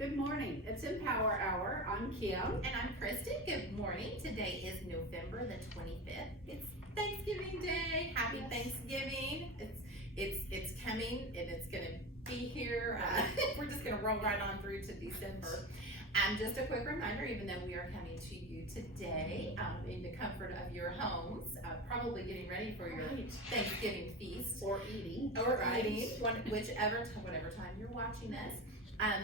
Good morning. It's Empower Hour. I'm Kim. And I'm Kristen. Good morning. Today is November the 25th. It's Thanksgiving Day. Happy Yes. Thanksgiving. It's coming and it's gonna be here. We're just gonna roll right on through to December. And just a quick reminder, even though we are coming to you today in the comfort of your homes, probably getting ready for your Right. Thanksgiving feast. Or eating. Whatever time you're watching us.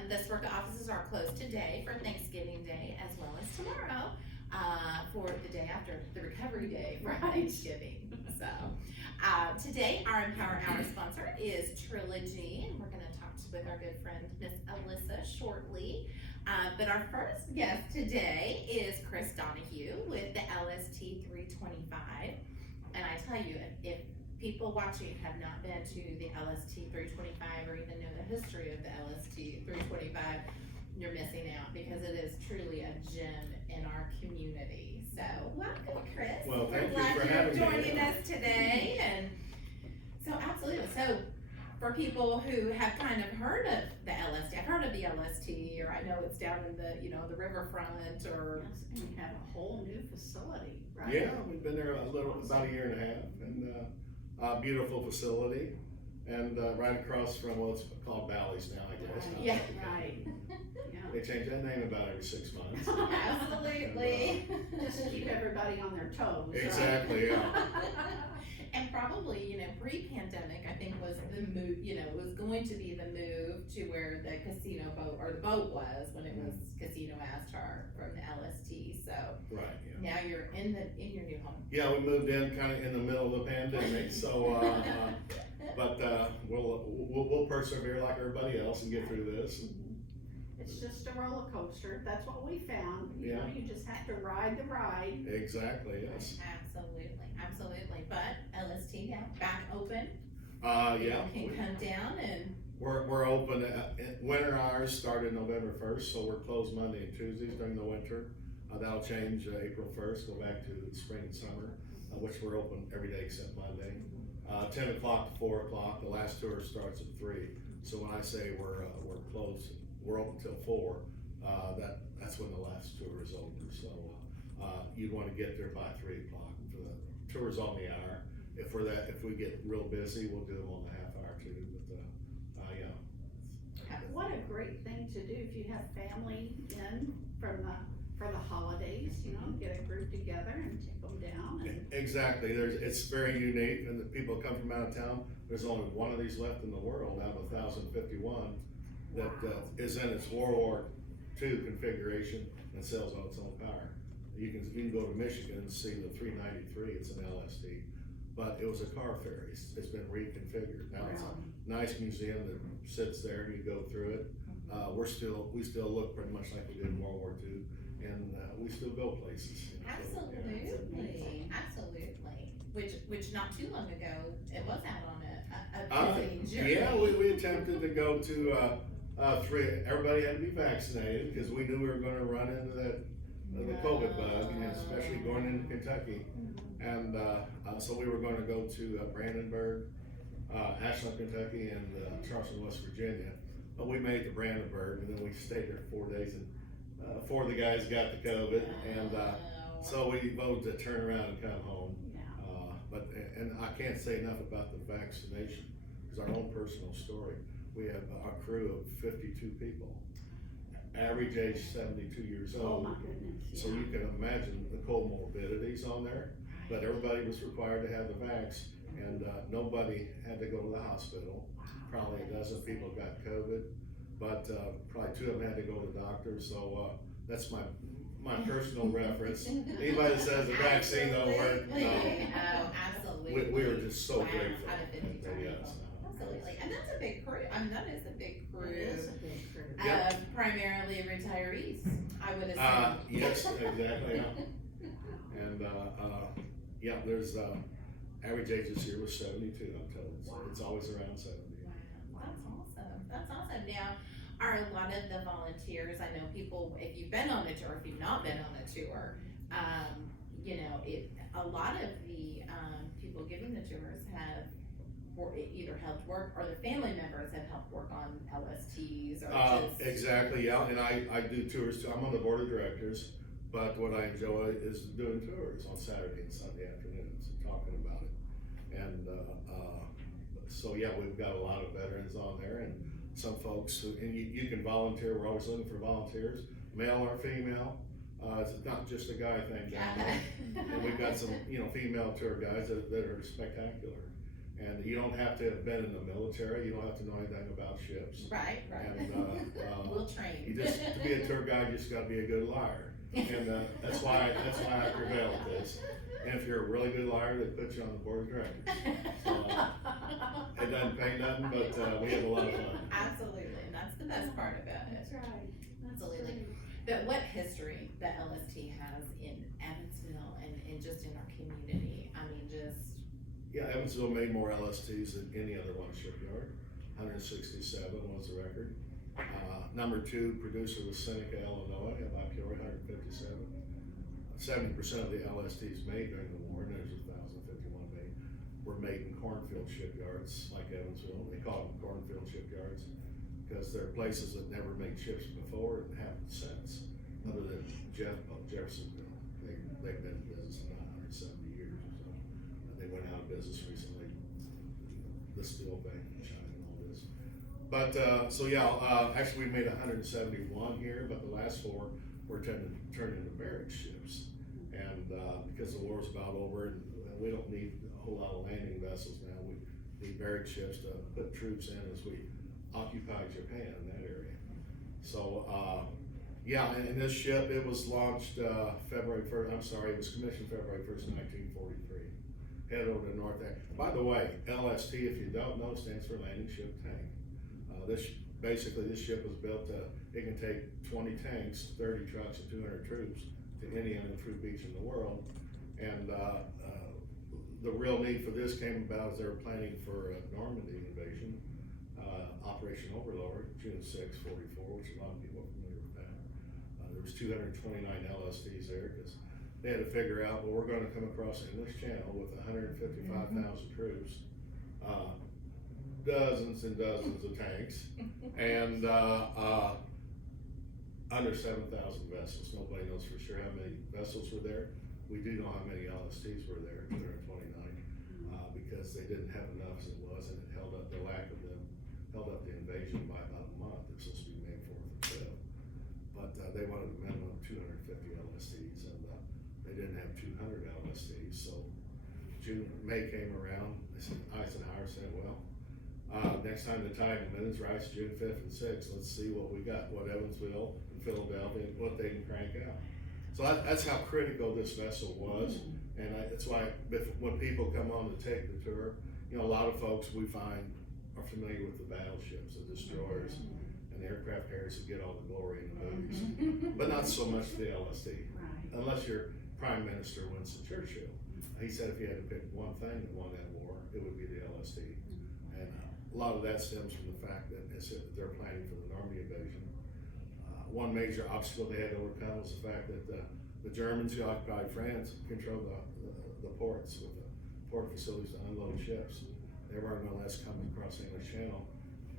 The SWRCA offices are closed today for Thanksgiving Day as well as tomorrow for the day after the recovery day for Right. Thanksgiving. So today our Empower Hour sponsor is Trilogy, and we're going to talk with our good friend Miss Alyssa shortly. But our first guest today is Chris Donahue with the LST 325. And I tell you, if people watching have not been to the LST 325 or even know the history of the LST 325, you're missing out because it is truly a gem in our community. So welcome, Chris. Well, We're thank you glad for you're having me. joining us today. And so absolutely. So for people who have kind of heard of the LST, I've heard of the LST, or I know it's down in the, the riverfront, or Yes, and you have a whole new facility, right? Yeah, we've been there about a year and a half, and a beautiful facility, and right across from what's called Bally's now, I guess. Right. Yeah. Right. Yeah. They change that name about every 6 months. absolutely. Just to keep everybody on their toes. right? Exactly, yeah. And probably, pre-pandemic, I think was the move, was going to be the move to where the casino boat, or the boat was when it was Casino Astar from the LST. So Right, yeah. now you're in your new home. Yeah, we moved in kind of in the middle of the pandemic, so, but we'll persevere like everybody else and get through this. It's just a roller coaster. That's what we found. You know, you just have to ride the ride. Exactly, yes. Absolutely. But LST now back open. Yeah. People can come down and. We're open, winter hours started November 1st, so we're closed Monday and Tuesdays during the winter. That'll change April 1st, go back to spring and summer, which we're open every day except Monday. 10 o'clock to 4 o'clock, the last tour starts at 3. So when I say we're closed, we're open till 4, that's when the last tour is over. So you'd want to get there by 3 o'clock for the tours on the hour. If we get real busy, we'll do them on the half hour too, but yeah. What a great thing to do if you have family in for the holidays, get a group together and take them down. And Exactly, it's very unique, and the people come from out of town, there's only one of these left in the world out of 1,051 that is in its World War II configuration and sells on its own power. You can go to Michigan and see the 393, it's an LST, but it was a car ferry, it's been reconfigured. Now it's a nice museum that sits there and you go through it. We still look pretty much like we did in World War II, and we still go places. Absolutely. Which not too long ago, it was out on a visiting journey. Yeah, we attempted to go to 3. Everybody had to be vaccinated because we knew we were going to run into the COVID bug, and especially going into Kentucky. And so we were going to go to Brandenburg, Ashland, Kentucky, and Charleston, West Virginia. But we made it to Brandenburg, and then we stayed there 4 days, and 4 of the guys got the COVID, and so we voted to turn around and come home. And I can't say enough about the vaccination, because our own personal story. We have a crew of 52 people, average age 72 years old. Oh my goodness. So you can imagine the comorbidities on there, but everybody was required to have the vax, and nobody had to go to the hospital. Probably a dozen people got COVID, but probably 2 of them had to go to the doctor. So that's my personal reference. Anybody that says the vaccine don't work, no. Oh, absolutely. We were just so grateful. Out of 52 Yes. Absolutely. And that's a big crew. That is a big crew. It is a big crew. Yeah. Primarily retirees, I would assume. Yes, exactly. Yeah. And yeah, there's average age this year was 72. I'm told. So it's always around 70. Wow, that's awesome. Now, are a lot of the volunteers, I know people, if you've been on a tour, if you've not been on a tour, a lot of the people giving the tours have either helped work or the family members have helped work on LSTs or just. Exactly, yeah, and I do tours too. I'm on the board of directors, but what I enjoy is doing tours on Saturday and Sunday afternoons and talking about it. And, so yeah, we've got a lot of veterans on there and some folks who, and you can volunteer. We're always looking for volunteers, male or female. It's not just a guy thing down there. And we've got some, female tour guides that are spectacular. And you don't have to have been in the military. You don't have to know anything about ships. Right. And, We'll train. To be a tour guide, you just gotta be a good liar. And, that's why I prevail at this. And if you're a really good liar, they put you on the board of directors. So, it doesn't pay nothing, but, we have a lot of fun. Absolutely, and that's the best part about it. That's right. Absolutely. But what history the LST has in Evansville and just in our community, I mean, just. Yeah, Evansville made more LSTs than any other one shipyard. 167 was the record. Number 2 producer was Seneca, Illinois, about Peoria, 157. 70% of the LSTs made during the war, and there's 1,051 made, were made in cornfield shipyards like Evansville. They call them cornfield shipyards because they're places that never made ships before and haven't since, other than Jeffersonville. They've been in business about 170 years or so. They went out of business recently. The steel thing, China and all this. But, actually we made 171 here, but the last 4 were turned into barrack ships. And, because the war's about over and we don't need a whole lot of landing vessels now, we need barrack ships to put troops in as we occupy Japan, that area. So, and this ship, it was launched, it was commissioned February 1st, 1943. Head over to North Africa. By the way, LST, if you don't know, stands for Landing Ship Tank. This ship was built it can take 20 tanks, 30 trucks, and 200 troops to any untroop beach in the world. And the real need for this came about as they were planning for a Normandy invasion, Operation Overlord, June 6, 44, which a lot of people are familiar with that. There was 229 LSTs there because they had to figure out, well, we're gonna come across the English Channel with 155,000 troops, dozens and dozens of tanks, and under 7,000 vessels. Nobody knows for sure how many vessels were there. We do know how many LSTs were there, 229, because they didn't have enough as it was, and it held up the lack of them, held up the invasion by about a month. It was supposed to be May 4th or 5th. But they wanted a minimum of 250 LSTs, and they didn't have 200 LSTs. So May came around, Eisenhower said, well, next time the tide of minutes rise June 5th and 6th, let's see what we got, what Evansville and Philadelphia, what they can crank out. So that's how critical this vessel was, and that's why when people come on to take the tour, a lot of folks we find are familiar with the battleships, the destroyers, and the aircraft carriers that get all the glory in the movies, but not so much the LST, unless you're Prime Minister Winston Churchill. He said if you had to pick one thing that won that war, it would be the LST. And a lot of that stems from the fact that they're planning for the Normandy invasion. One major obstacle they had to overcome was the fact that the Germans who occupied France controlled the ports with the port facilities to unload ships. They weren't going to let us come across the English Channel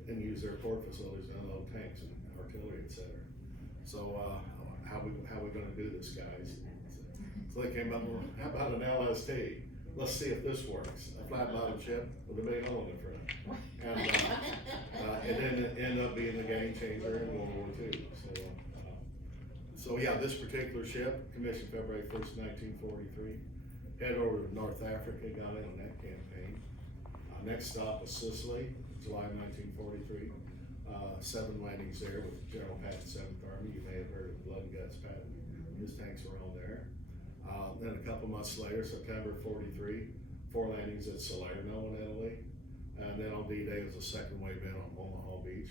and use their port facilities to unload tanks and artillery, etc. So how we going to do this, guys? So they came up with, how about an LST? Let's see if this works. A flat bottom ship with a big hole in the front. And it ended up being the game changer in World War II. So this particular ship, commissioned February 1st, 1943, head over to North Africa, got in on that campaign. Next stop was Sicily, July 1943. 7 landings there with General Patton, 7th Army. You may have heard of Blood and Guts Patton. His tanks were on there. Then a couple months later, September 43, 4 landings at Salerno in Italy. And then on D-Day was the second wave in on Omaha Beach.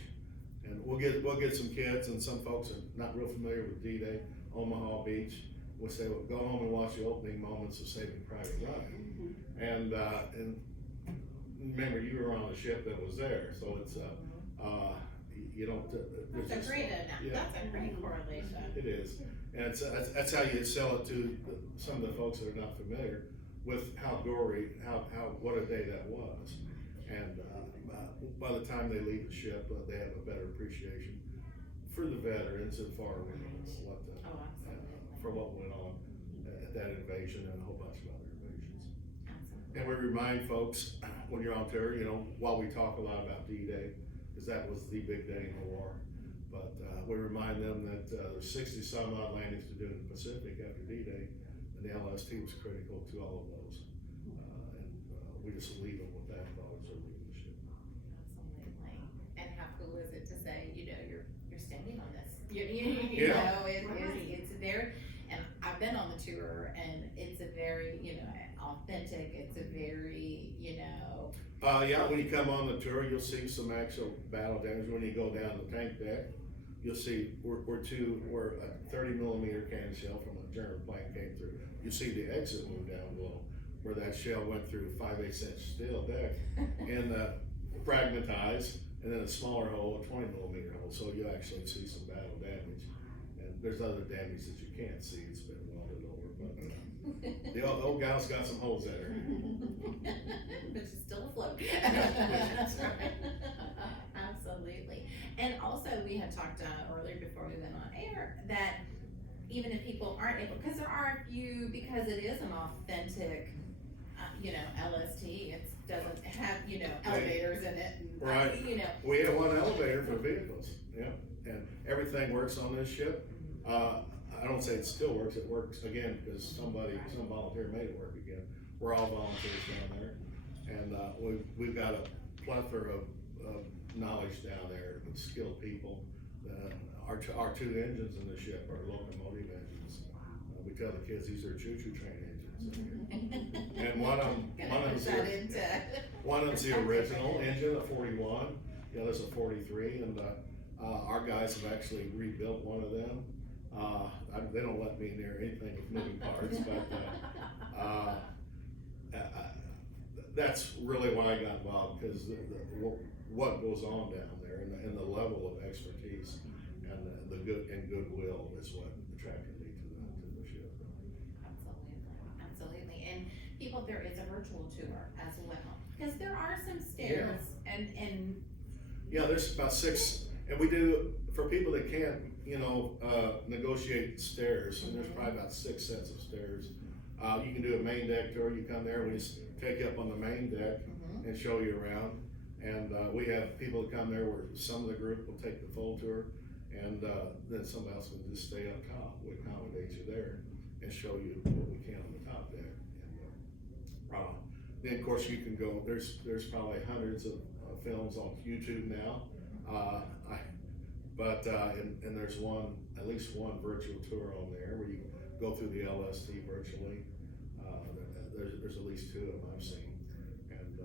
And we'll get some kids, and some folks are not real familiar with D-Day, Omaha Beach. We'll say, well, go home and watch the opening moments of Saving Private Ryan. And remember, you were on a ship that was there, so it's you don't. That's a great correlation. It is, and that's how you sell it to some of the folks that are not familiar with how gory, what a day that was. And, by the time they leave the ship, they have a better appreciation for the veterans and for, what for what went on at that invasion and a whole bunch of other invasions. Absolutely. And we remind folks, when you're on tour, while we talk a lot about D-Day, because that was the big day in the war, but we remind them that there's 60 some odd landings to do in the Pacific after D-Day, and the LST was critical to all of those. We just leave them with that knowledge of leaving the ship. Absolutely. And how cool is it to say, you're standing on this? You Yeah. know, it's very, and I've been on the tour, and it's a very, authentic, it's a very, Yeah, when you come on the tour, you'll see some actual battle damage. When you go down the tank deck, you'll see where a 30 millimeter cannon shell from a German plane came through. You see the exit wound down below, where that shell went through 5/8 inch steel deck and fragmentized, and then a smaller hole, a 20 millimeter hole. So you actually see some battle damage. And there's other damage that you can't see. It's been welded over, but the old gal's got some holes in her. But she's still afloat. That's right. Absolutely. And also, we had talked earlier before we went on air that even if people aren't able, because there are a few, because it is an authentic, LST, it doesn't have, elevators in it. And, Right. We have one elevator for vehicles, yeah, and everything works on this ship. I don't say it still works, it works again because some volunteer made it work again. We're all volunteers down there, and we've got a plethora of knowledge down there, and skilled people. Our two engines in the ship are locomotive engines. We tell the kids these are choo-choo train engines. And one of them's the original engine, a 41. The other's a 43, and our guys have actually rebuilt one of them. They don't let me near anything with moving parts, but that's really why I got involved, because what goes on down there and the level of expertise and the goodwill is what attracted me to the ship. Absolutely. And people, there is a virtual tour as well, because there are some stairs and yeah, there's about 6, and we do, for people that can't, negotiate stairs, and there's probably about 6 sets of stairs. You can do a main deck tour. You come there, we just take you up on the main deck and show you around. And we have people that come there where some of the group will take the full tour, and then somebody else will just stay up top. We accommodate you there and show you what we can on the top deck. And then of course you can go, there's probably hundreds of films on YouTube now. And there's at least one virtual tour on there where you go through the LST virtually. There's at least 2 of them I've seen. And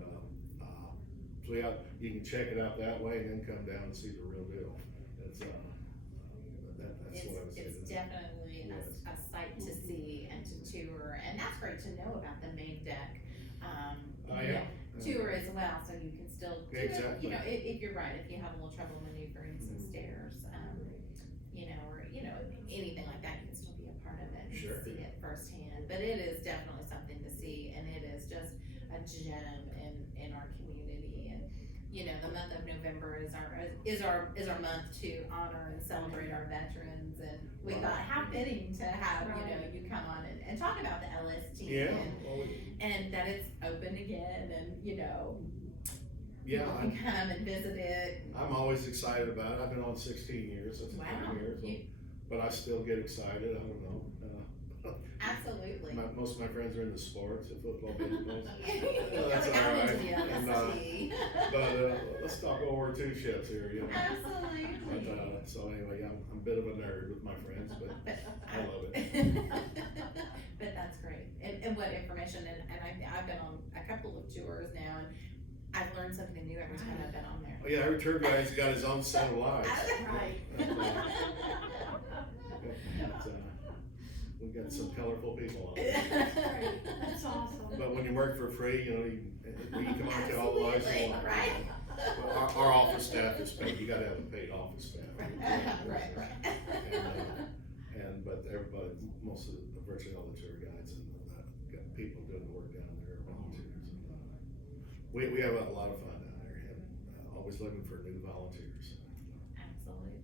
so yeah, you can check it out that way and then come down and see the real deal. That's what I would say. It's definitely a sight to see and to tour, and that's great to know about the main deck. Tour as well, so you can still do exactly. it, if you're right, if you have a little trouble maneuvering some stairs, or anything like that, you can still be a part of it and see it firsthand. But it is definitely something to see, and it is just a gem in our community. And the month of November is our month to honor and celebrate our veterans, and we thought how fitting to have you come on and talk about the LST and that it's open again, and people can come and visit it. I'm always excited about it. I've been on 16 years. That's 10 years. But I still get excited. I don't know. Absolutely. Most of my friends are into sports, football, baseball. That's all right. And, but let's talk World War II ships here. Absolutely. But, so anyway, I'm a bit of a nerd with my friends, but I love it. But that's great. And what information, and I've been on a couple of tours now, and I've learned something new every time I've been on there. Oh, yeah, every tour guide's got his own set of lives. Right. We've got some colorful people on. That's awesome. But when you work for free, you come out to all the lives you want. Right. Our office staff is paid. You gotta have a paid office staff. Right. But everybody, virtually all the tour guides and got people doing the work down there, volunteers. we have a lot of fun down there, and always looking for new volunteers. Absolutely,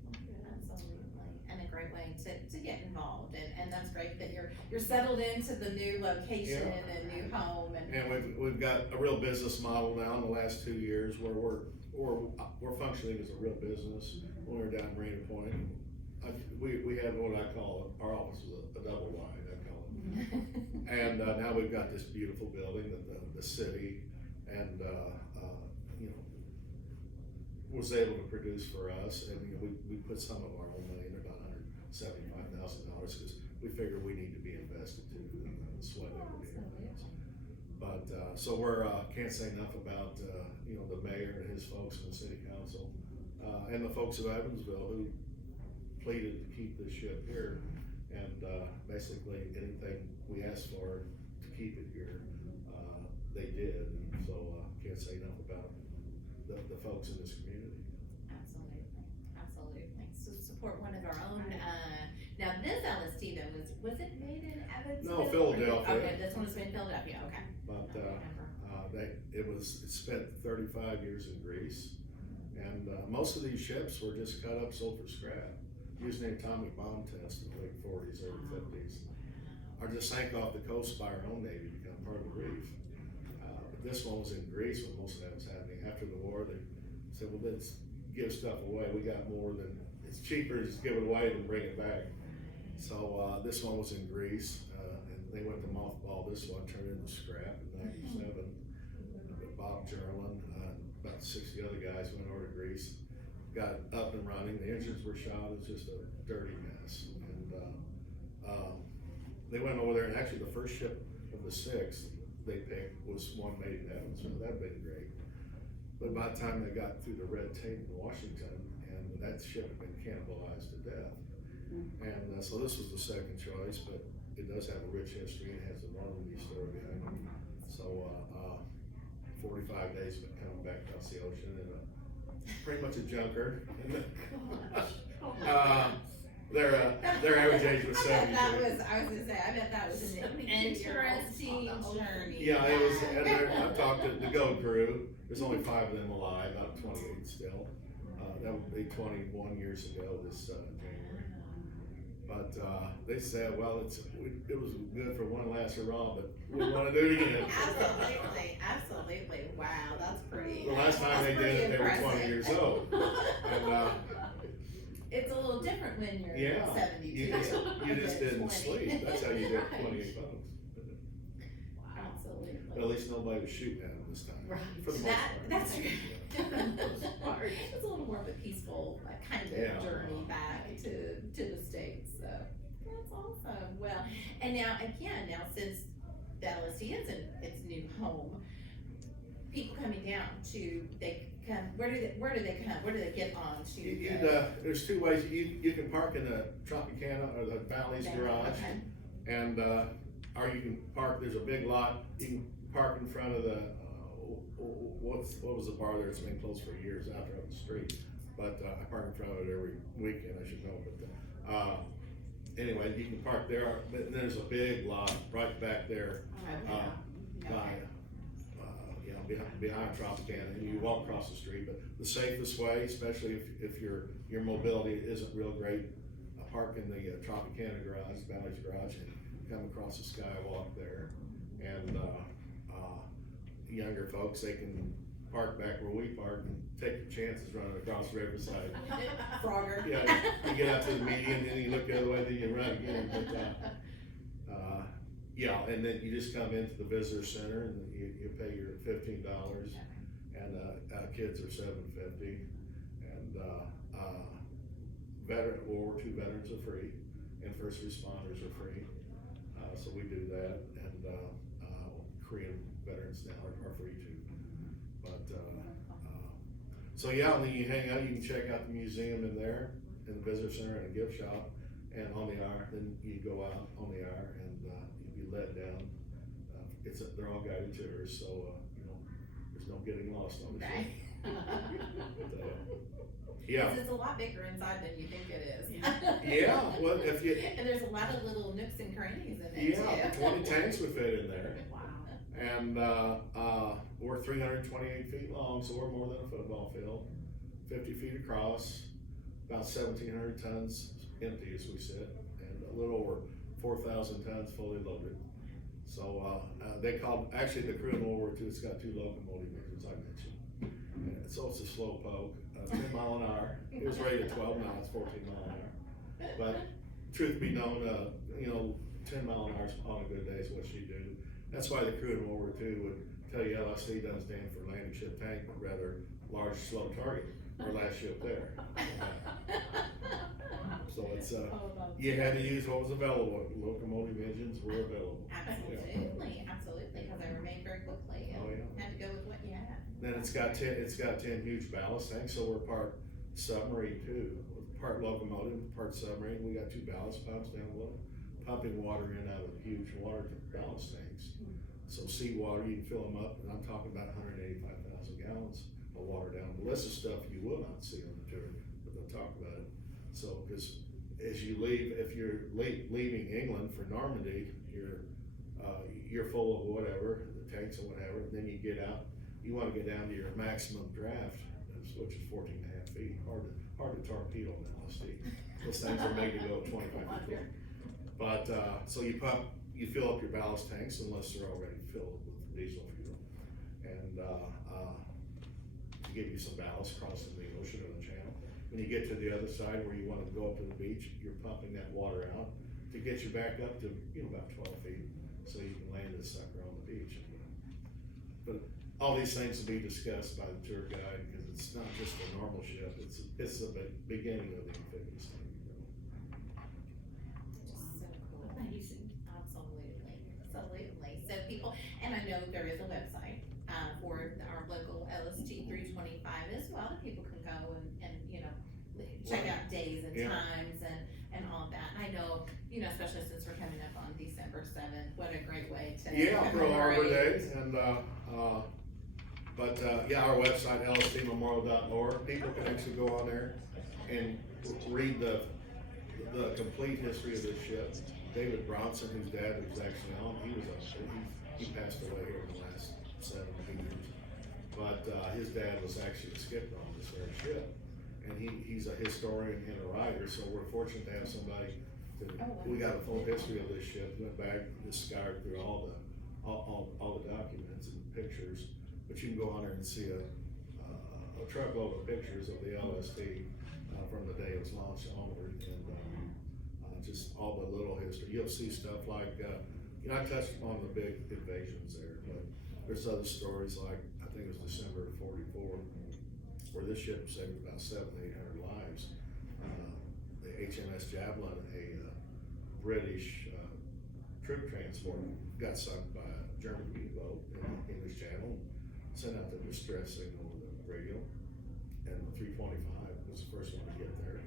and a great way to get involved, and that's great that you're settled into the new location and new home, and we've got a real business model now in the last 2 years where we're functioning as a real business. When we were down in Marina Point, we had what I call our office was a double wide, I call it, and now we've got this beautiful building that the city and was able to produce for us, and we put some of our own money in, about $175,000, because we figure we need to be invested too, in the sweat equity. But so we're can't say enough about the mayor and his folks and the city council and the folks of Evansville who pleaded to keep this ship here, and basically anything we asked for to keep it here, they did. And so can't say enough about the folks in this community. Absolutely. So support one of our own. Now this LST though, was it made in Evansville? No, Philadelphia. Okay, this one was made in Philadelphia, okay. But it spent 35 years in Greece, and most of these ships were just cut up, sold for scrap, using the atomic bomb test in the late 40s, early 50s, or just sank off the coast by our own Navy, become part of the reef. But this one was in Greece when most of that was happening. After the war, they said, well, let's give stuff away. We got more than, it's cheaper to just give it away than bring it back. So this one was in Greece, and they went to mothball this one, turned it into scrap in 97. Bob Jerlin, about 60 other guys went over to Greece, got up and running. The engines were shot. It was just a dirty mess. And they went over there, and actually the first ship of the 6 they picked was one made in Evansville. That'd been great. But by the time they got through the red tape in Washington, and that ship had been cannibalized to death. And so this was the second choice, but it does have a rich history and has a Normandy story behind it. So 45 days of it coming back across the ocean in pretty much a junker. Their average age was 72. I was gonna say, I bet that was an interesting journey. Yeah, it was. And I've talked to the GO crew. There's only 5 of them alive, about 28 still. That would be 21 years ago this January. But they said, well, it was good for one last hurrah, but we want to do it again. Absolutely. Wow, that's pretty. The last time they did it, they were 20 years old. And, it's a little different when you're 72. You just didn't sleep. That's how you did 28 boats. Absolutely. But at least nobody was shooting at them this time. Right. For the most part. That's true. It's a little more of a peaceful kind of journey back to the States. So that's awesome. Well, and now since the LST is in its new home, people coming down where do they come? Where do they get on to? There's 2 ways. You can park in the Tropicana or the Valley's garage, and or you can park. There's a big lot. You can park in front of the what was the bar there? It's been closed for years out there on the street, but I park in front of it every weekend. I should know, but anyway, you can park there. But there's a big lot right back there behind Tropicana, and you walk across the street. But the safest way, especially if your mobility isn't real great, park in the Tropicana garage, Valley's garage, and come across the skywalk there. And younger folks, they can park back where we park and take your chances running across the riverside. Frogger. Yeah, you get out to the median, then you look the other way, then you run again. But and then you just come into the visitor center and you pay your $15, and kids are $7.50, and World War II veterans are free, and first responders are free. So we do that, and Korean veterans now are free too. But so and then you hang out. You can check out the museum in there, in the visitor center, and a gift shop, and on the hour. Then you go out on the hour, and you'll be led down. They're all guided tours, so there's no getting lost on the ship. Because it's a lot bigger inside than you think it is. Well, and there's a lot of little nooks and crannies in it too. 20 tanks would fit in there. Wow. And, we're 328 feet long, so we're more than a football field, 50 feet across, about 1,700 tons empty as we sit, and a little over 4,000 tons fully loaded. So, they called, actually the crew in World War II, it's got 2 locomotive engines, I mentioned. And so it's a slow poke, 10 mile an hour. It was rated 12 knots, 14 mile an hour. But truth be known, 10 mile an hour on a good day is what she do. That's why the crew in World War II would tell you LST doesn't stand for landing ship tank, but rather large slow target, or last ship there. So it's, you had to use what was available. Locomotive engines were available. Absolutely, because they were made very quickly and had to go with what you had. Then it's got 10 huge ballast tanks, so we're part submarine too. Part locomotive, part submarine. We got 2 ballast pumps down below, pumping water in out of huge water ballast tanks. So seawater, you can fill them up, and I'm talking about 185,000 gallons of water down. The list of stuff you will not see on the tour, but they'll talk about it. So, because as you leave, if you're leaving England for Normandy, you're full of whatever, the tanks or whatever, and then you get out, you wanna get down to your maximum draft, which is 14.5 feet, hard to torpedo an LSD. Those things are made to go 25 feet. But, so you fill up your ballast tanks unless they're already filled with diesel fuel. And, to give you some ballast crossing the ocean or the channel. When you get to the other side where you wanna go up to the beach, you're pumping that water out to get you back up to, about 12 feet, so you can land this sucker on the beach. But all these things will be discussed by the tour guide, because it's not just a normal ship, it's the beginning of the amphibious thing. Just so cool. Amazing. Absolutely. So people, and I know there is a website, for our local LST 325 as well, that people can go and check out days and times and all of that. And I know, especially since we're coming up on December 7th, what a great way to Pearl Harbor Day, and, our website, lstmemorial.org, people can actually go on there and read the complete history of this ship. David Bronson, whose dad was actually on, he passed away here in the last 7 years. But, his dad was actually a skipper on this very ship. And he's a historian and a writer, so we're fortunate to have somebody we got a full history of this ship, went back, just scoured through all the documents and pictures. But you can go on there and see a truckload of pictures of the LST from the day it was launched onward, and just all the little history. You'll see stuff like, I touched on the big invasions there, but there's other stories like, I think it was December of '44, where this ship saved about 700-800 lives. The HMS Javelin, a British troop transport, got sunk by a German U-boat in the English Channel, sent out the distress signal over the radio, and the 325 was the first one to get there.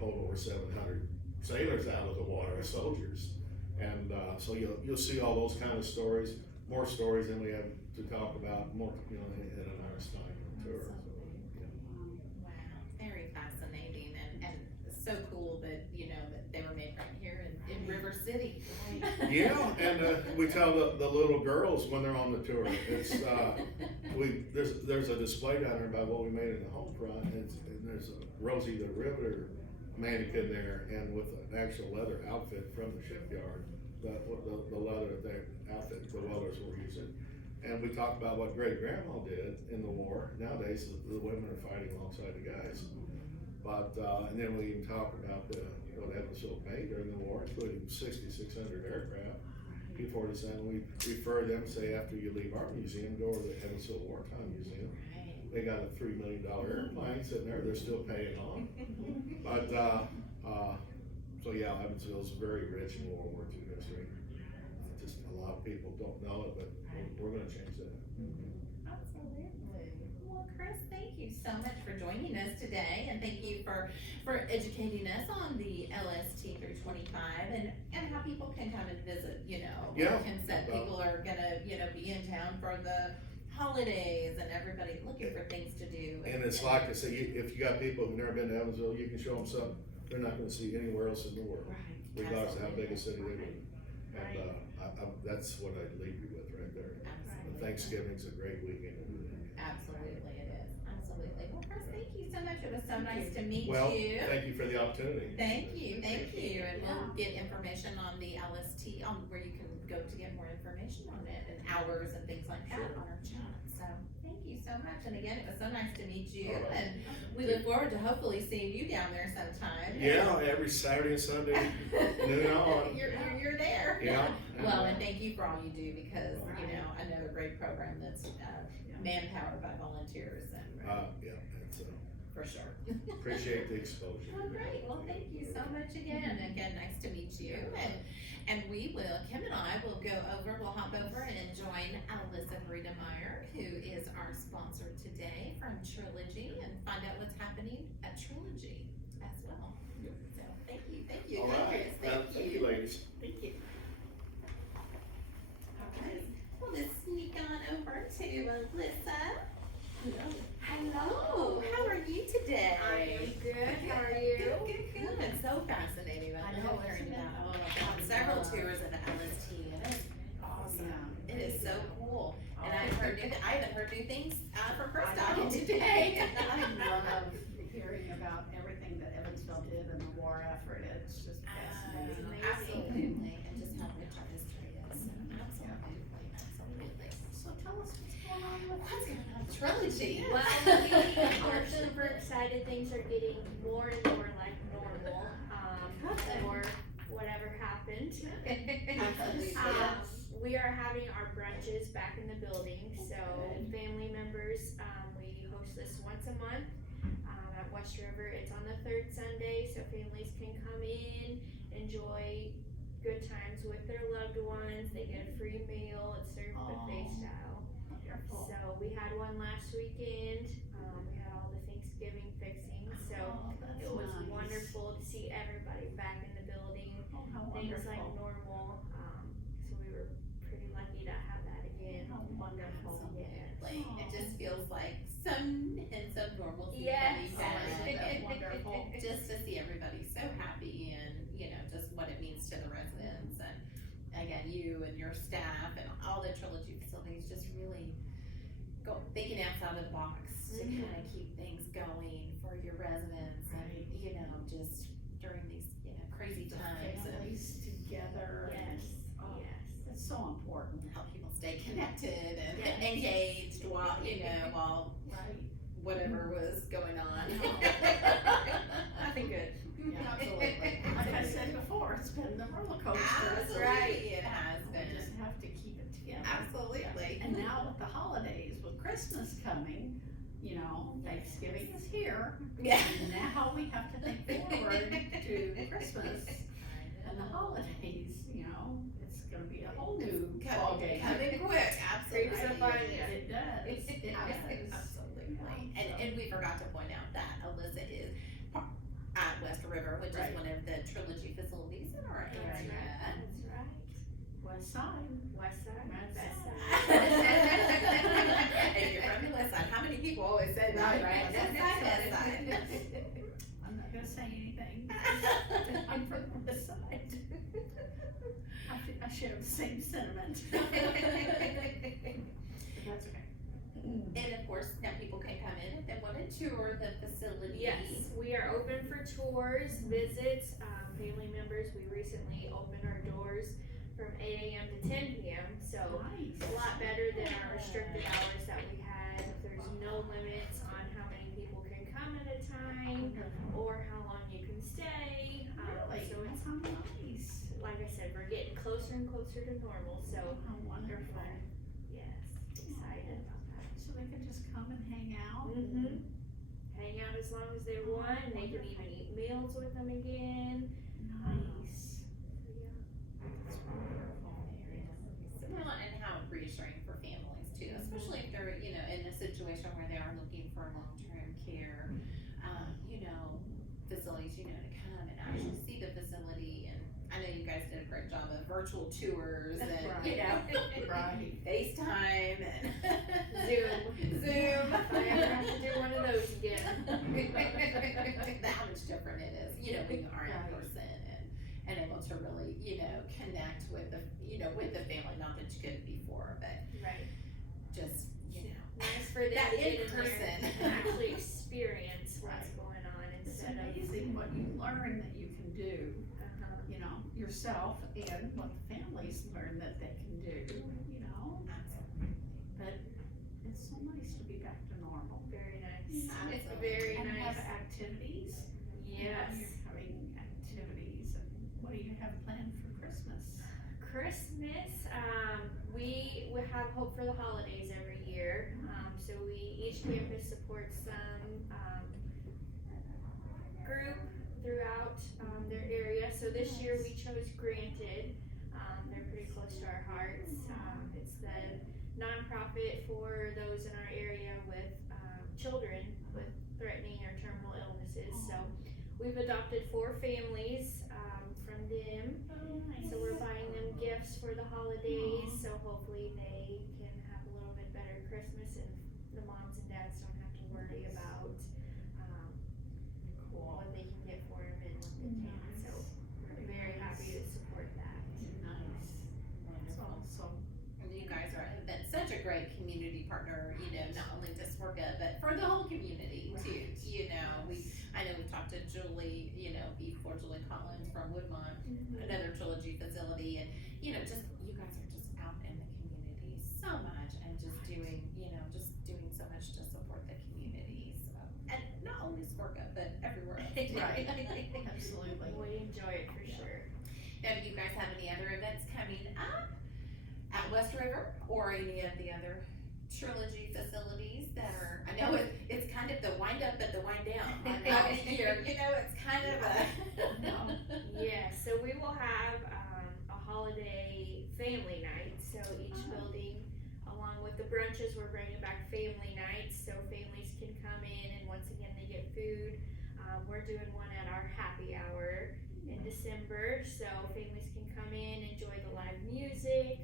Pulled over 700 sailors out of the water, soldiers. And so you'll see all those kind of stories, more stories than we have to talk about, more, in an hour's time on the tour. So, Wow, very fascinating and so cool that, that they were made right here in River City. Yeah, and we tell the little girls when they're on the tour, it's, there's a display down there about what we made in the home front, and there's a Rosie the Riveter mannequin there, and with an actual leather outfit from the shipyard, the leather outfit the welders were using. And we talk about what great grandma did in the war. Nowadays, the women are fighting alongside the guys. But, and then we even talk about what Evansville made during the war, including 6,600 aircraft. P-47, we refer them, say, after you leave our museum, go over to the Evansville Wartime Museum. They got a $3 million airplane sitting there, they're still paying on. But, so yeah, Evansville's very rich in World War II history. Just a lot of people don't know it, but we're gonna change that. Absolutely. Well, Chris, thank you so much for joining us today, and thank you for educating us on the LST 325 and how people can come and visit, like Ken said, people are gonna, be in town for the holidays and everybody looking for things to do. And it's like I say, if you got people who've never been to Evansville, you can show them something they're not gonna see anywhere else in the world, regardless of how big a city they live in. And, that's what I'd leave you with right there. Absolutely. Thanksgiving's a great weekend to do that. Absolutely it is, absolutely. Well, Chris, thank you so much, it was so nice to meet Well, you. thank you for the opportunity. Thank you, and Yeah. we'll get information on the LST, on where you can go to get more information on it, and hours and things like that Sure. on our chat, so, thank you so much, and again, it was so nice to meet you, All right. and we look forward to hopefully seeing you down there sometime. Yeah, every Saturday and Sunday, noon on. You're there. Yeah. Well, and thank you for all you do, because, you know, another great program that's, manpowered by volunteers, and, Yeah, that's, for sure. appreciate the exposure. Well, great, well, thank you so much again, and again, nice to meet you, and we will, Kim and I will we'll hop over and join Alyssa Breedemeyer, who is our sponsor today from Trilogy, and find out what's happening at Trilogy as well. So, thank you. All right, thank you, ladies. Thank you. Okay, we'll just sneak on over to Alyssa. Hello, how are you today? I am good. How are you? Good. So fascinating. I I've know, heard isn't it? that. Oh, I've done several tours of the LST, and it's awesome. It is so cool. And I haven't heard new things from Chris talking today. I love hearing about everything that Evansville did in the war effort. It's just fascinating. Absolutely, and just how rich our history is. Absolutely. So tell us what's going on with What's going on? Trilogy. Well, we are super excited. Things are getting more and more like normal, or whatever happened. We are having our brunches back in the building, so family members, we host this once a month, at West River. It's on the third Sunday, so families can come in, enjoy good times with their loved ones. They get a free meal. It's served buffet style. Wonderful. So we had one last weekend. We had all the Thanksgiving fixings, so that's it was nice. wonderful to see everybody back in the building. Oh, how Things like wonderful. normal. So we were pretty lucky to have that again. How wonderful. Absolutely. It just feels like some hints of normalcy Yes. coming back. That's wonderful. Just to see everybody so happy, and, you know, just what it means to the residents, and again, you and your staff and all the Trilogy facilities just really thinking outside of the box to kind of keep things going for your residents, and, you know, just during these, you know, crazy The times, and families together. and, Yes, oh, yes. It's so important. help people stay connected and Yes. engaged while Right. whatever was going on. Nothing good. Yeah, absolutely. Like I said before, it's been the roller coaster. Absolutely, it has We been. just have to keep it together. Absolutely. And now with the holidays, with Christmas coming, you know, Thanksgiving is here. Yeah. And now we have to think forward to Christmas and the holidays, you know, it's gonna be a whole new ballgame. Coming quick, absolutely. Creeps up on you. It does, it does. Absolutely. Yeah, And we forgot to point out that Alyssa is at West River, which Right. is one of the Trilogy facilities in our That's area. right. That's right. West side. West side, West best side. And if you're from the west side, how many people always say that, right? West side, west side. I'm not gonna say anything. I'm from the west side. I share the same sentiment. But that's okay. And of course, now people can come in if they want to tour the facility. Yes, we are open for tours, visits, family members. We recently opened our doors from 8 a.m. to 10 p.m. So Nice. a lot better than our restricted hours that we had. There's no limits on how many people can come at a time or how long you can stay. Really? So it's, How nice. like I said, we're getting closer and closer to normal. So How wonderful. yes, excited about that. So they can just come and hang out? Mm-hmm. Hang out as long as they want, and they can even eat meals with them again. Nice. So yeah. That's wonderful. Well, and how reassuring for families too, especially if they're, you know, in a situation where they are looking for long-term care, you know, facilities, you know, to come and actually see the facility. And I know you guys did a great job of virtual tours and, you know, Right. FaceTime and Zoom. Zoom. If I ever have to do one of those again. How much different it is, you know, when you are in Right. person, and able to really, connect with the family, not that you couldn't before, but Right. just, Nice for them that to get in in there person. and actually experience what's going on It's instead of, amazing what you learn that you can do, uh-huh. Yourself and what the families learn that they can do, But it's so nice to be back to normal. Very nice. Absolutely. It's very And have nice. activities. Yes. You're having activities, and what do you have planned for Christmas? Christmas, we have Hope for the Holidays every year. So each campus supports some group throughout their area. So this year we chose Granted. They're pretty close to our hearts. It's the nonprofit for those in our area with children with threatening or terminal illnesses. So we've adopted 4 families from them. Oh, nice. So we're buying them gifts for the holidays, so hopefully they can have a little bit better Christmas and the moms and dads don't have to worry about what they can get for them and what they can't. So we're very happy to support that. Nice. That's awesome. And you guys have been such a great community partner, not only to Swerga, but for the whole community too. I know we've talked to Julie, before Julie Collins from Woodmont, another Trilogy facility, and, just, you guys are just out in the community so much and just doing, doing so much to support the community, so, and not only Swerga, but everywhere else. Right. Absolutely. We enjoy it for sure. Now, do you guys have any other events coming up at West River or any of the other Trilogy facilities that are, I know it's kind of the wind up and the wind down of the year, it's kind of a. Yeah, so we will have a holiday family night. So each building, along with the brunches, we're bringing back family nights so families can come in and once again they get food. We're doing one at our happy hour in December, so families can come in, enjoy the live music,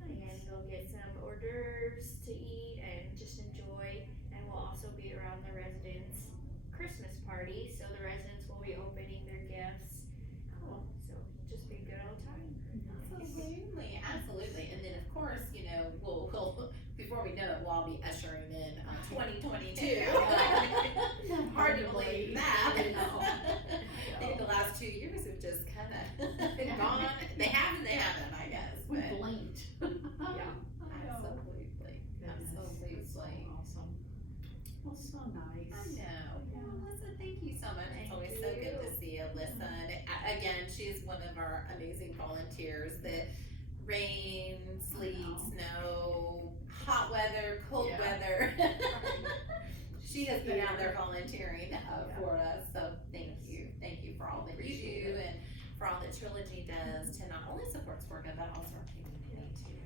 and they'll get some hors d'oeuvres to eat and just enjoy. And we'll also be around the residents' Christmas party, so the residents will be opening their gifts. So just be a good old time. Absolutely. And then of course, we'll before we know it, we'll all be ushering in 2022. Hard to believe that. I think the last 2 years have just kind of gone. They have and they haven't, I guess. We But blinked. yeah, absolutely. Goodness. Absolutely. So awesome. Well, so nice. I know. Well, Alyssa, thank you so much. It's always so good to see Alyssa. And again, she's one of our amazing volunteers that rain, sleet, snow, hot weather, cold weather. She has been out there volunteering for us. So thank you. Thank you for all that you do and for all that Trilogy does to not only support Swerga, but also our community too.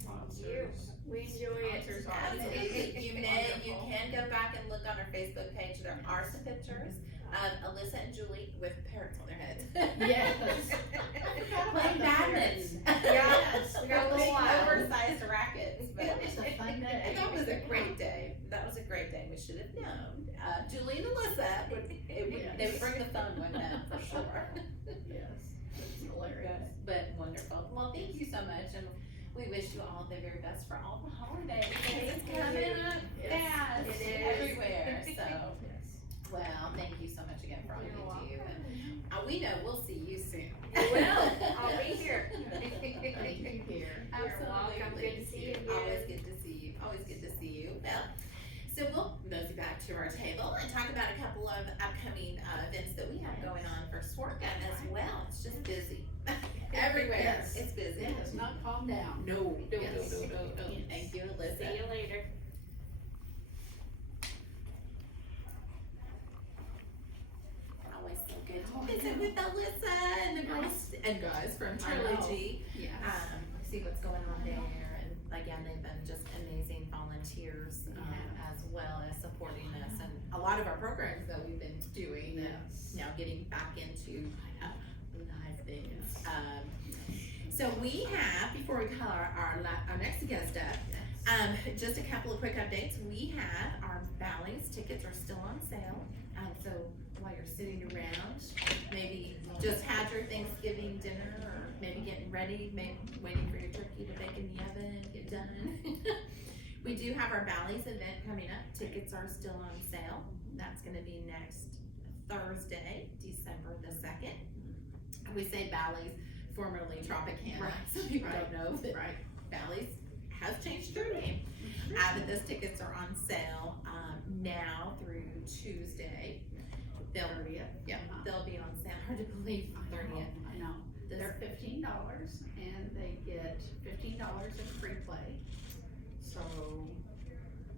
Sponsors. We enjoy it. Sponsors are Absolutely. You wonderful. can go back and look on our Facebook page. There are some pictures of Alyssa and Julie with parrots on their heads. Yes. Playing badminton. Yes. We got That was big fun. oversized rackets. But That was a fun day. And that was a great day. That was a great day. We should have known. Julie and Alyssa they would bring the fun with them for sure. Yes. It's hilarious. But wonderful. Well, thank you so much, and we wish you all the very best for all the holidays. It's coming up fast It is. everywhere. So, Yes. well, thank you so much again for all You're you do. welcome. And we know we'll see you soon. You will. I'll be here. Thank you, here. You're welcome. Good to see you again. Always good to see you. Always good to see you. Well, so we'll mosey back to our table and talk about a couple of upcoming events that we have going on for Swerga as well. It's just busy. Everywhere. Yes. It's busy. It has not calmed down. No. Yes. Thank you, Alyssa. See you later. Always so good to visit with Alyssa and the girls and guys from I know. Trilogy. Yes. See what's going on there, and again, they've been just amazing volunteers as well as supporting us and a lot of our programs that we've been doing. Yes. Now getting back into live things. So we have, before we call our next guest up, just a couple of quick updates. We have our Bally's tickets are still on sale. So while you're sitting around, maybe just had your Thanksgiving dinner, or maybe getting ready, maybe waiting for your turkey to bake in the oven, get done. We do have our Bally's event coming up. Tickets are still on sale. That's gonna be next Thursday, December the 2nd. We say Bally's, formerly Tropicana. Right. Some people Right. don't know that Right. Bally's has changed their name. But those tickets are on sale, now through Tuesday. They'll, 30th. yeah, they'll be on sale, hard to believe, 30th. I know. This- They're $15 and they get $15 in free play. So,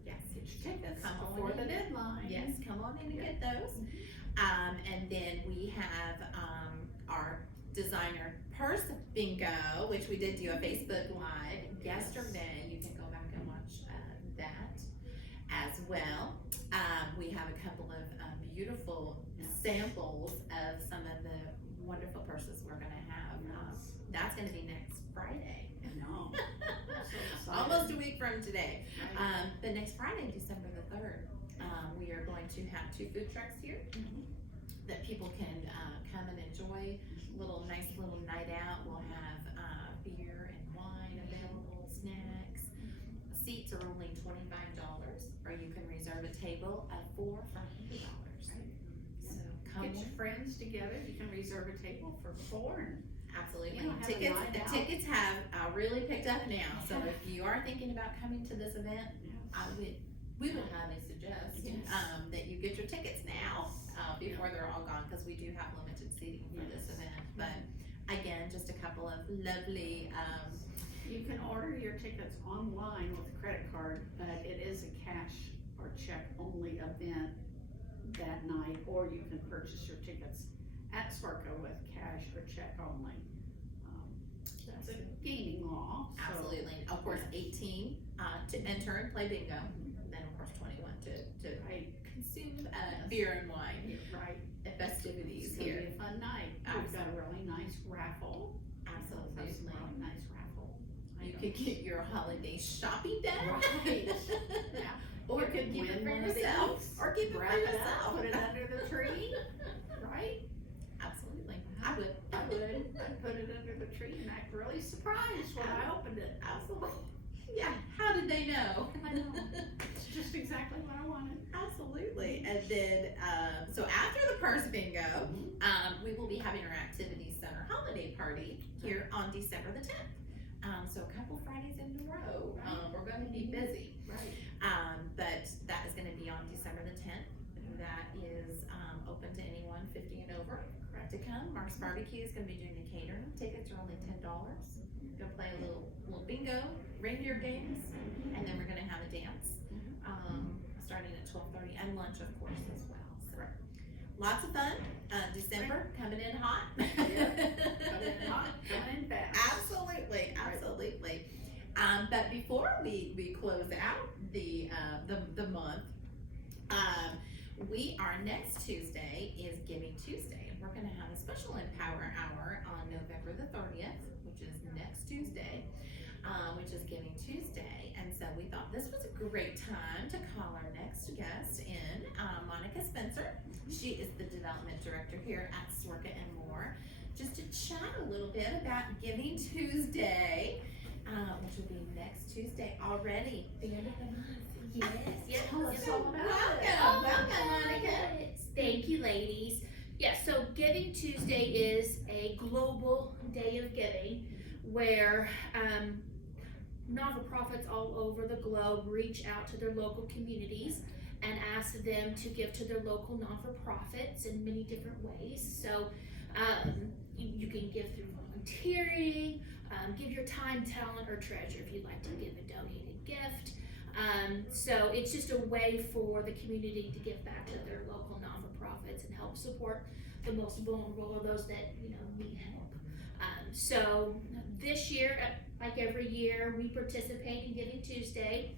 Yes, get your tickets Come on before the in. deadline. Yes, come on in and Yeah. get those. And then we have, our designer purse bingo, which we did do a Facebook Live yesterday. You can go back and watch, that as well. We have a couple of, beautiful samples of some of the wonderful purses we're gonna have. That's gonna be next Friday. I know. So excited. Almost a week from today. Right. But next Friday, December the 3rd, we are going to have 2 food trucks here that people can come and enjoy. Nice little night out. We'll have beer and wine available, snacks. Seats are only $25, or you can reserve a table of 4 for $100. So come Get on. your friends together, you can reserve a table for 4 and Absolutely. You know, have a Tickets, night the out. tickets have really picked up now. So if you are thinking about coming to this event, we would highly suggest Yes. that you get your tickets now before they're all gone, because we do have limited seating for this Yes. event. But again, just a couple of lovely. you can order your tickets online with a credit card, but it is a cash or check only event that night, or you can purchase your tickets at Sparko with cash or check only. That's a gaming law, so. Absolutely. Of course, 18 to enter and play bingo. And then of course 21 to Right, consume Yes. beer and wine right. festivities It's gonna here. be a fun night. We've got a really nice raffle. Absolutely. Have some really nice raffle. You could get your holiday shopping done. Right. Yeah. Or You could could keep it win for one of yourself. these, Or keep it for wrap it up, yourself. put it under the tree, right? Absolutely. I would. I would. I'd put it under the tree and act really surprised when I opened it. Absolutely. Yeah. How did they know? I know. It's just exactly what I wanted. Absolutely. And then, so after the purse bingo, we will be having our activity center holiday party here on December the 10th. So a couple Fridays in a row, we're going to be busy. Right. But that is going to be on December the 10th. That is open to anyone 50 and over to come. Mark's Barbecue is going to be doing the catering. Tickets are only $10. Go play a little bingo, reindeer games, and then we're going to have a dance starting at 12:30, and lunch of course as well. So lots of fun. December coming in hot. Coming in hot, coming in fast. Absolutely, absolutely. But before we close out the month, our next Tuesday is Giving Tuesday, and we're going to have a special Empower Hour on November the 30th, which is next Tuesday, which is Giving Tuesday. And so we thought this was a great time to call our next guest in, Monica Spencer. She is the development director here at Swerka and More, just to chat a little bit about Giving Tuesday, which will be next Tuesday already, the end of the month. Yes. Tell us all about it. Welcome, Monica. Thank you, ladies. Yes, so Giving Tuesday is a global day of giving where not-for-profits all over the globe reach out to their local communities and ask them to give to their local non-for-profits in many different ways. So you can give through volunteering, give your time, talent, or treasure if you'd like to give a donated gift. So it's just a way for the community to give back to their local non-for-profits and help support the most vulnerable or those that need help. So this year, like every year, we participate in Giving Tuesday,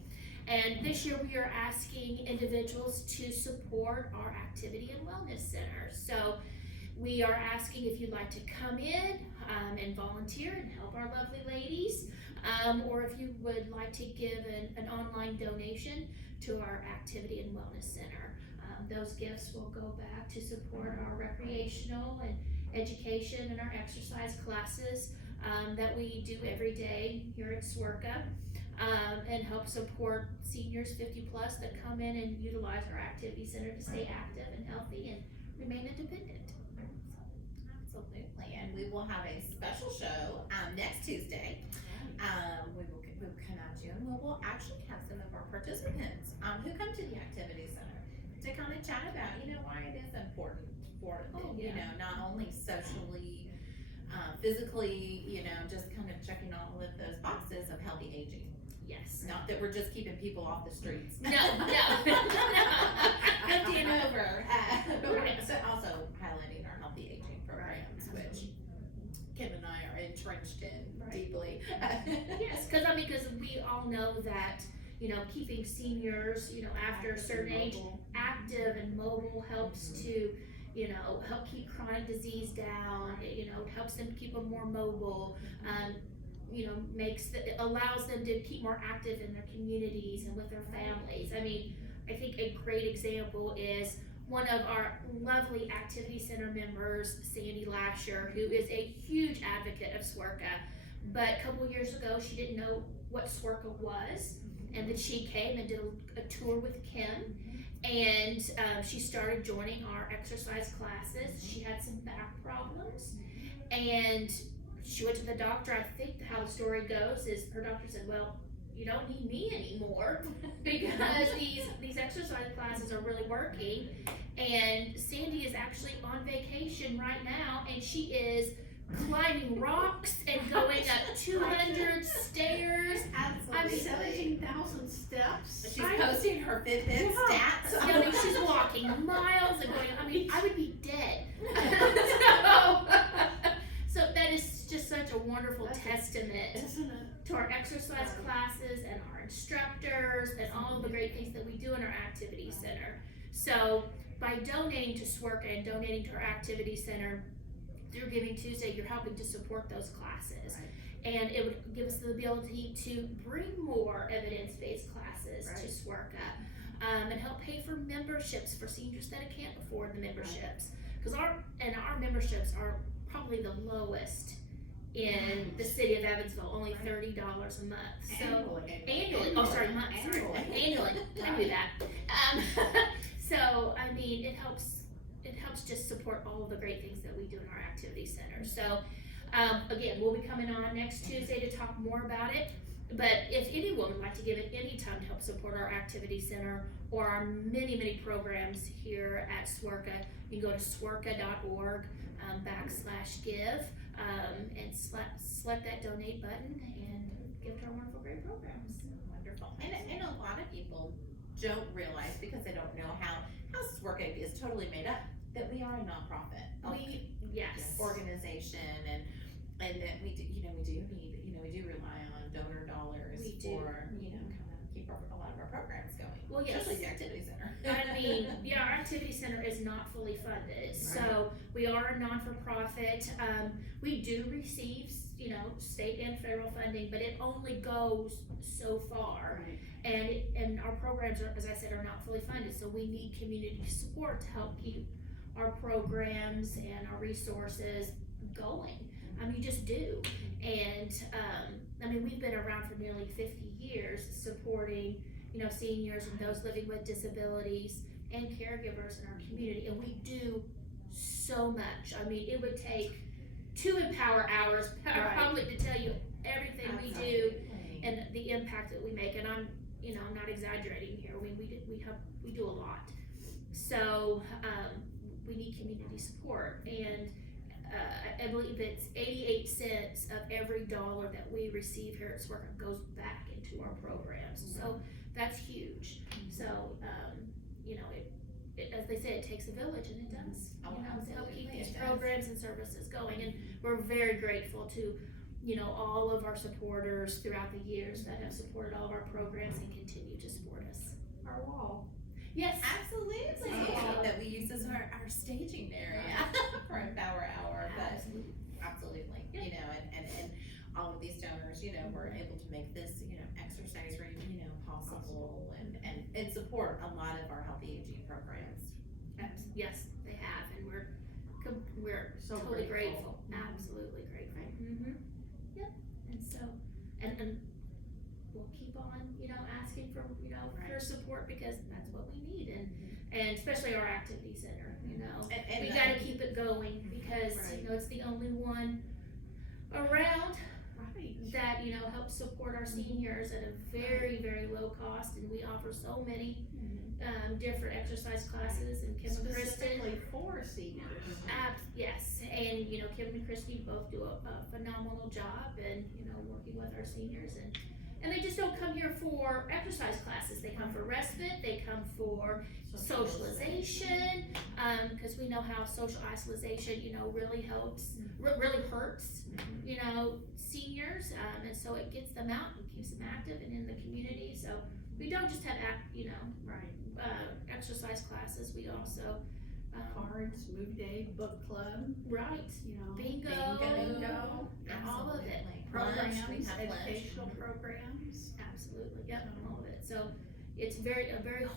and this year we are asking individuals to support our Activity and Wellness Center. So we are asking if you'd like to come in and volunteer and help our lovely ladies, or if you would like to give an online donation to our Activity and Wellness Center. Those gifts will go back to support our recreational education and our exercise classes that we do every day here at SWRCA, and help support seniors 50 plus that come in and utilize our activity center to stay active and healthy and remain independent. Absolutely, and we will have a special show next Tuesday. We will come out to you, and we will actually have some of our participants who come to the activity center to kind of chat about, why it is important for them, not only socially, physically, just kind of checking all of those boxes of healthy aging. Yes. Not that we're just keeping people off the streets. No. 50 and over. But we're also highlighting our healthy aging programs, which Kim and I are entrenched in deeply. Yes, because we all know that, keeping seniors, after a certain age, active and mobile helps to, help keep chronic disease down. It helps them keep them more mobile. Allows them to keep more active in their communities and with their families. I think a great example is one of our lovely activity center members, Sandy Lasher, who is a huge advocate of SWRCA. But a couple years ago, she didn't know what SWRCA was, and then she came and did a tour with Kim, and she started joining our exercise classes. She had some back problems, and she went to the doctor. I think how the story goes is her doctor said, well, you don't need me anymore because these exercise classes are really working. And Sandy is actually on vacation right now, and she is climbing rocks and going up 200 stairs. Absolutely. 17,000 steps. She's posting her Fitbit stats. She's walking miles and going, I would be dead. So that is just such a wonderful testament to our exercise classes and our instructors and all of the great things that we do in our activity center. So by donating to SWRCA and donating to our activity center through Giving Tuesday, you're helping to support those classes. Right. And it would give us the ability to bring more evidence-based classes to SWRCA, and help pay for memberships for seniors that can't afford the memberships. Because our memberships are probably the lowest in the city of Evansville, only $30 a month. So annually. Oh, sorry, month. Annually. I knew that. So it helps just support all of the great things that we do in our activity center. So again, we'll be coming on next Tuesday to talk more about it. But if anyone would like to give it any time to help support our activity center or our many, many programs here at SWRCA, you can go to swrca.org /give and select that donate button and give to our wonderful, great programs. Wonderful. And a lot of people don't realize, because they don't know how SWRCA is totally made up, that we are a nonprofit organization, and that we do need, we do rely on donor dollars for kind of keep a lot of our programs going. Well, yes. Especially the activity center. Our activity center is not fully funded, so we are a non-for-profit. We do receive, state and federal funding, but it only goes so far. Right. And our programs are, as I said, are not fully funded, so we need community support to help keep our programs and our resources going. You just do. And we've been around for nearly 50 years supporting, seniors and those living with disabilities and caregivers in our community, and we do so much. It would take 2 Empower Hours probably to tell you everything we do and the impact that we make. And I'm not exaggerating here. We do a lot. So we need community support, and I believe it's 88 cents of every dollar that we receive here at SWRCA goes back into our programs. So that's huge. So as they say, it takes a village, and it does. To help keep these programs and services going, and we're very grateful to all of our supporters throughout the years that have supported all of our programs and continue to support us. Our wall. Yes, absolutely. That we use as our staging area for Empower Hour. But absolutely, and all of these donors, were able to make this, exercise room, possible and support a lot of our healthy aging programs. Yes, they have, and we're we're So totally grateful. grateful, absolutely grateful. Yep, and so, and we'll keep on, asking for, for Right. support because that's what we need, and especially our activity center, And we gotta keep it going because, Right. it's the only one around Right. that, helps support our seniors at a very, very low cost, and we offer so many, different exercise classes, and Kim and Kristen. Specifically for seniors. Yes, and Kim and Christy both do a phenomenal job, and working with our seniors, and they just don't come here for exercise classes. They come for respite. They come for socialization, because we know how social isolation, really helps, really hurts, seniors, and so it gets them out and keeps them active and in the community. So we don't just have Right. exercise classes. We also Cards, movie day, book club, right. Bingo, bingo, all of it. programs, We have lunch. educational programs. Absolutely, yep, all of it. So it's a very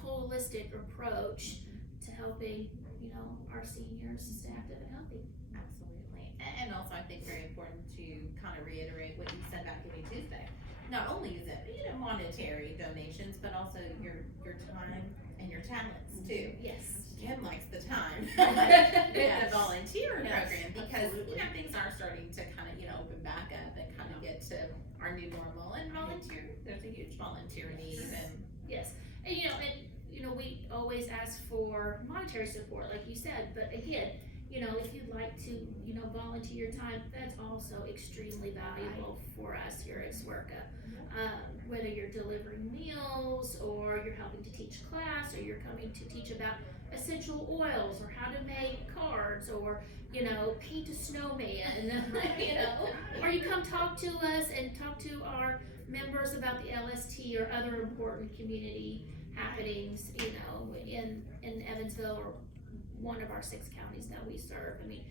holistic approach to helping, our seniors stay active and healthy. Absolutely. And also I think very important to kind of reiterate what you said about Giving Tuesday. Not only is it, monetary donations, but also your time and your talents too. Yes. Kim likes the time. Yes. The volunteer Yes, program, because, absolutely. things are starting to kind of, open back up and kind of get to our new normal, and volunteer, there's a huge volunteer need, and Yes, and we always ask for monetary support, like you said, but again, if you'd like to, volunteer your time, that's also extremely valuable for us here at SWRCA. Whether you're delivering meals, or you're helping to teach class, or you're coming to teach about essential oils, or how to make cards, or, paint a snowman, or you come talk to us and talk to our members about the LST or other important community happenings, in Evansville or one of our 6 counties that we serve. I mean,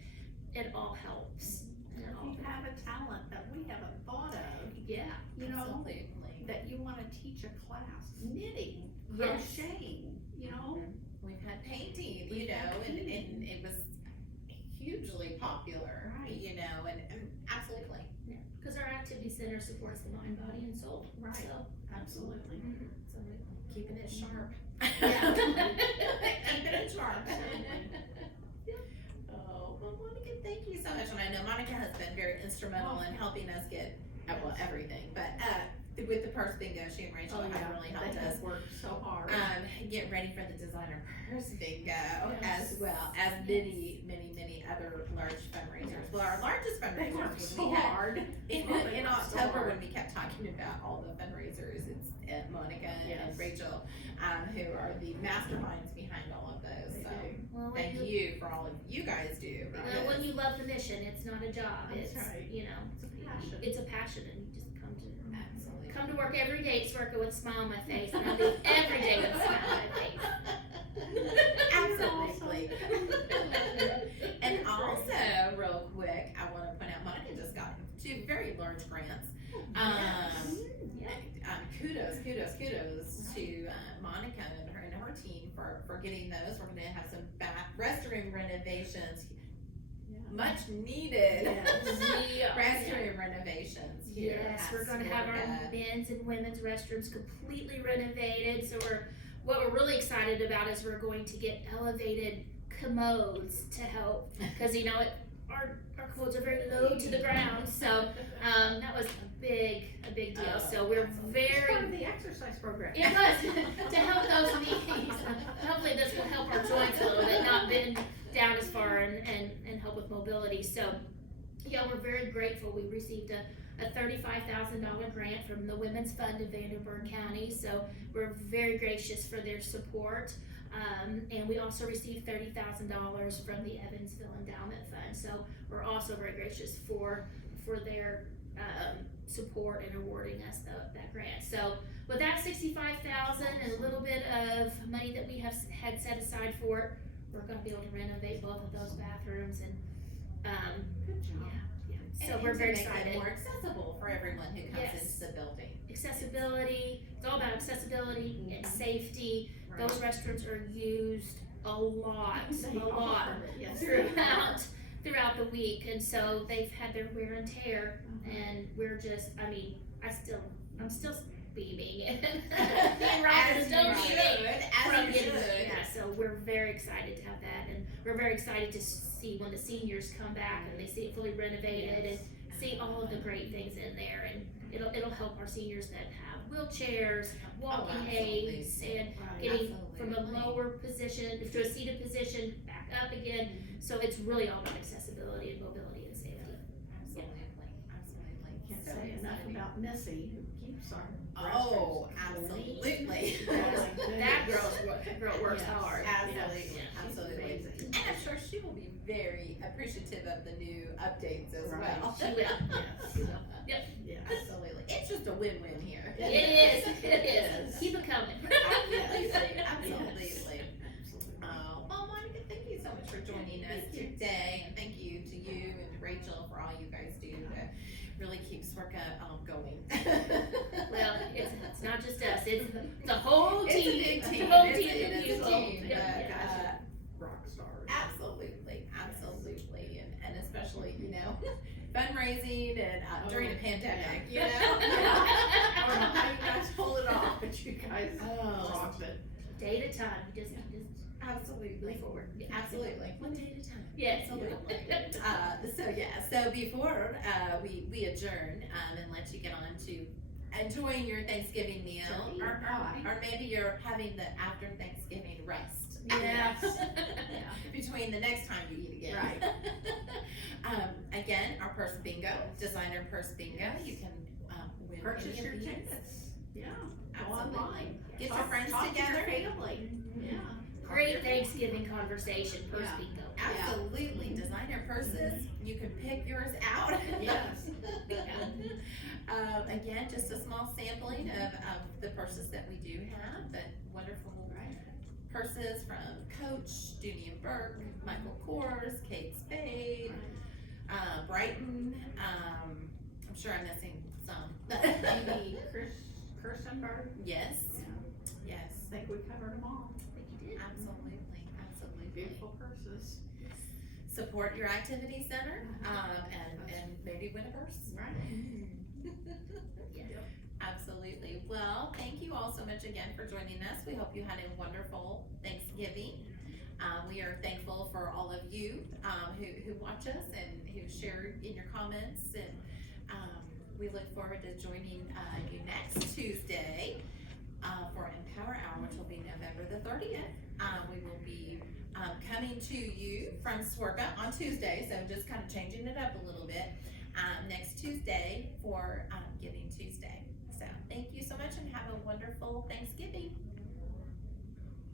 it all helps. If you have a talent that we haven't thought of, Yeah. absolutely. that you wanna teach a class, knitting, Yes. crocheting, We've had painting, We've had and painting. it was hugely popular, Right. and absolutely. Because our activity center supports the mind, body, and soul. Right. So, Absolutely. So keeping it sharp. Yeah. Keeping it sharp. Oh, well, Monica, thank you so much. And I know Monica has been very instrumental in helping us get, everything, but, with the purse bingo, she and Rachel have really helped They us. have worked so hard. Get ready for the designer purse bingo, Yes. as well as many other large fundraisers. Well, our largest They fundraiser worked was so we had hard. in Oh, they worked so October, hard. when we kept talking about all the fundraisers. It's Monica Yes. and Rachel, who are the masterminds behind all of those. They So do. well, when thank you for all of you guys do. well, when you love the mission, it's not a job. That's It's right. passion. it's a passion, and you just Absolutely. come to work every day at SWRCA with a smile on my face, and I do every day with a smile on my face. Absolutely. And also, real quick, I want to point out Monica just got 2 very large grants. Kudos to Monica and her team for getting those. We're going to have some restroom renovations, Yeah. much needed Yes. restroom renovations here. Yes, at we're gonna have our SWRCA. men's and women's restrooms completely renovated, so what we're really excited about is we're going to get elevated commodes to help, cause our commodes are very low to the ground, so, that was a big deal, so we're It's part very, of the exercise program. it was, to help those knees, hopefully this will help our joints a little bit, not bend down as far and help with mobility, so, yeah, we're very grateful. We received a $35,000 grant from the Women's Fund of Vanderburgh County, so we're very gracious for their support. And we also received $30,000 from the Evansville Endowment Fund, so we're also very gracious for their support in awarding us that grant. So with that $65,000 and a little bit of money that we had set aside for it, we're gonna be able to renovate both of those bathrooms, and Good job. so And we're to very make it excited. more accessible for everyone who comes Yes. into the building. Accessibility, it's all about accessibility and safety. Right. Those restrooms are used a lot They offer it, yes, they throughout the week, and so they've had their wear and tear, and we're just, I mean, I'm still beaming and being rocked As and don't you beaming should, from as you getting, should. yeah, so we're very excited to have that, and we're very excited to see when the seniors come back and they see it fully renovated and see all of the great things in there, and it'll help our seniors that have wheelchairs, walking absolutely. aids, and Right. getting from a Absolutely. lower position to a seated position back up again. So it's really all about accessibility and mobility and safety. Absolutely, absolutely. Can't So say enough exciting. about Missy, who keeps our Oh, restrooms clean. absolutely. That girl works Yes. hard. Absolutely, She's absolutely. amazing. And I'm sure she will be very appreciative of the new updates as Right. well. She will. Yes. She will. Yes. Absolutely. It's just a win-win here. It is. Keep it coming. Absolutely, Yes. absolutely. Absolutely. Oh, well, Monica, thank you so much for joining us Thank you. today, and thank you to you and Rachel for all you guys do to really keep Swerka going. Well, it's not just us. It's the whole It's team. a big team. The whole It's team. a- it is a The team, whole- but, yeah. Rock stars. Absolutely, absolutely, and especially, fundraising and during a pandemic, I don't know how you guys pull it off, but you guys Oh. rocked it. Day at a time. Just Absolutely. move forward. Yeah. Absolutely. One day at a time. Yes. Absolutely. So before we adjourn and let you get on to enjoying your Thanksgiving meal, Turkey or, or pie. or maybe you're having the after Thanksgiving rest. Yes. Between the next time you eat again. Right. Again, our purse bingo, designer purse bingo. You can win Purchase any of your these. tickets. Yeah. Go Absolutely. online. Get your Talk- friends talk to together. your family. Yeah. Great Thanksgiving conversation. Purse Yeah. bingo. Absolutely, designer purses. You can pick yours out. Yes. Again, just a small sampling of the purses that we do have, but wonderful purses from Coach, Dooney and Burke, Michael Kors, Kate Spade, Brighton. I'm sure I'm missing some. Maybe Kirstenberg. Yes, Yeah. yes, I think we covered them all. I think you did. absolutely, absolutely. Beautiful purses. Support your activity center, and maybe win a purse. Right. Absolutely. Well, thank you all so much again for joining us. We hope you had a wonderful Thanksgiving. We are thankful for all of you who watch us and who share in your comments, and we look forward to joining you next Tuesday for Empower Hour, which will be November the 30th. We will be coming to you from Swerka on Tuesday, so just kind of changing it up a little bit next Tuesday for Giving Tuesday. So thank you so much and have a wonderful Thanksgiving.